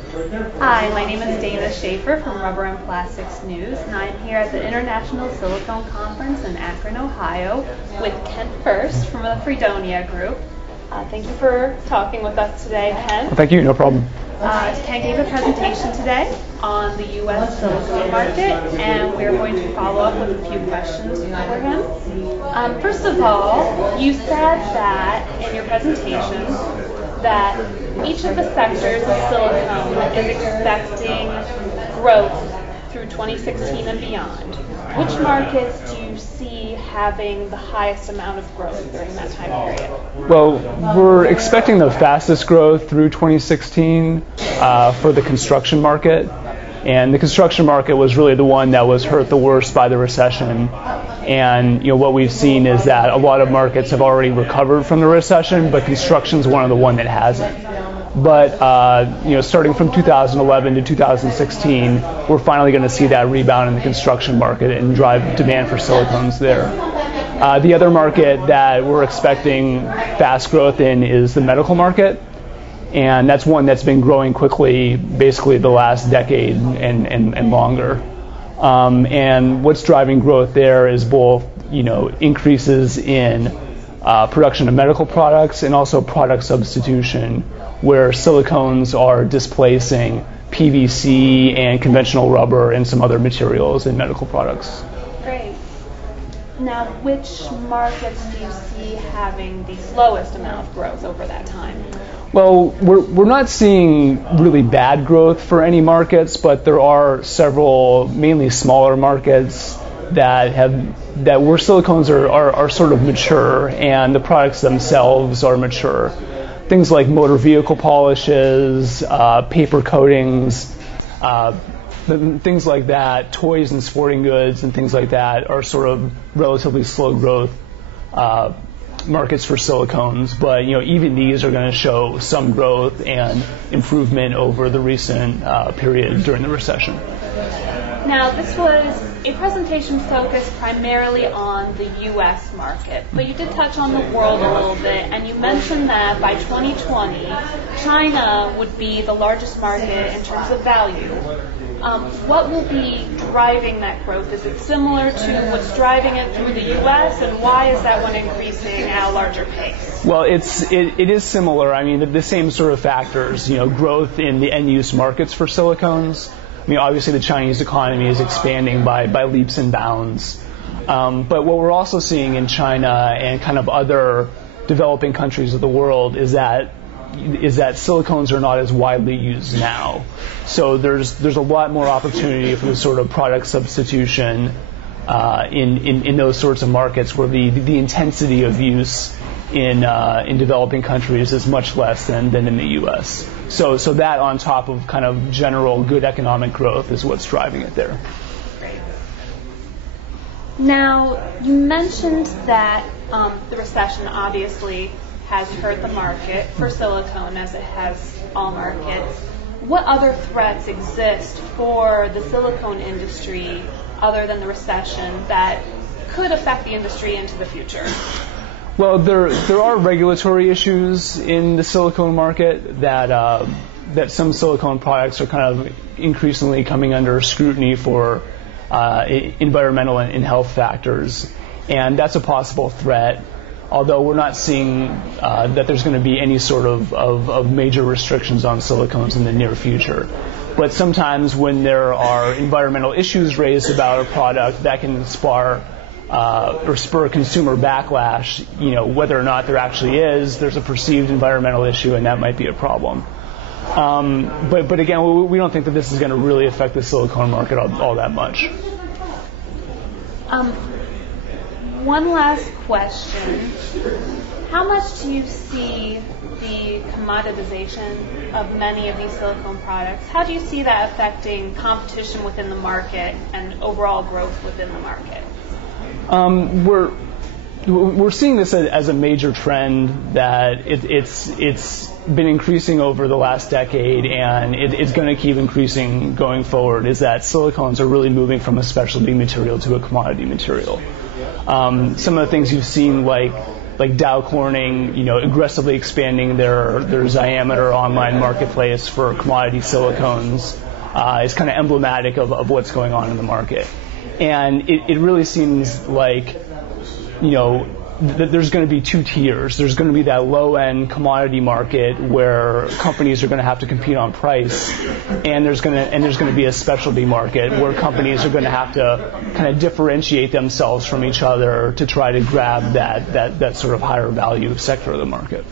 Hi, my name is Dana Schaefer from Rubber and Plastics News, and I'm here at the International Silicone Conference in Akron, Ohio, with Ken Furst from the Freedonia Group. Thank you for talking with us today, Ken. Thank you, no problem. Ken gave a presentation today on the U.S. silicone market, and we're going to follow up with a few questions for him. First of all, you said that in your presentation that each of the sectors of silicone is expecting growth through 2016 and beyond. Which markets do you see having the highest amount of growth during that time period? Well, we're expecting the fastest growth through 2016 for the construction market. And the construction market was really the one that was hurt the worst by the recession. And what we've seen is that a lot of markets have already recovered from the recession, but construction's one that hasn't. But starting from 2011 to 2016, we're finally going to see that rebound in the construction market and drive demand for silicones there. The other market that we're expecting fast growth in is the medical market. And that's one that's been growing quickly basically the last decade and longer. And what's driving growth there is both, increases in production of medical products and also product substitution, where silicones are displacing PVC and conventional rubber and some other materials in medical products. Great. Now, which markets do you see having the slowest amount of growth over that time? Well, we're not seeing really bad growth for any markets, but there are several, mainly smaller markets where silicones are sort of mature and the products themselves are mature. Things like motor vehicle polishes, paper coatings, things like that, toys and sporting goods and things like that are sort of relatively slow growth markets for silicones, but even these are going to show some growth and improvement over the recent period during the recession. Now, this was a presentation focused primarily on the U.S. market, but you did touch on the world a little bit, and you mentioned that by 2020, China would be the largest market in terms of value. What will be driving that growth? Is it similar to what's driving it through the U.S., and why is that one increasing at a larger pace? Well, it is similar. I mean, the same sort of factors, growth in the end-use markets for silicones. I mean, obviously the Chinese economy is expanding by leaps and bounds. But what we're also seeing in China and kind of other developing countries of the world is that silicones are not as widely used now. So there's a lot more opportunity for the sort of product substitution in those sorts of markets where the intensity of use in developing countries is much less than in the U.S. So that on top of kind of general good economic growth is what's driving it there. Great. Now, you mentioned that the recession obviously has hurt the market for silicone as it has all markets. What other threats exist for the silicone industry other than the recession that could affect the industry into the future? Well, there are regulatory issues in the silicone market that some silicone products are kind of increasingly coming under scrutiny for environmental and health factors, and that's a possible threat. Although we're not seeing that there's going to be any sort of major restrictions on silicones in the near future. But sometimes when there are environmental issues raised about a product, that can spur consumer backlash, whether or not there actually is, there's a perceived environmental issue, and that might be a problem. But again, we don't think that this is going to really affect the silicone market all that much. One last question. How much do you see the commoditization of many of these silicone products? How do you see that affecting competition within the market and overall growth within the market? We're seeing this as a major trend that it's been increasing over the last decade, and it's going to keep increasing going forward, is that silicones are really moving from a specialty material to a commodity material. Some of the things you've seen, like like Dow Corning, aggressively expanding their diameter online marketplace for commodity silicones is kind of emblematic of what's going on in the market. And it really seems like, that there's going to be two tiers. There's going to be that low-end commodity market where companies are going to have to compete on price, and there's going to be a specialty market where companies are going to have to kind of differentiate themselves from each other to try to grab that sort of higher value sector of the market.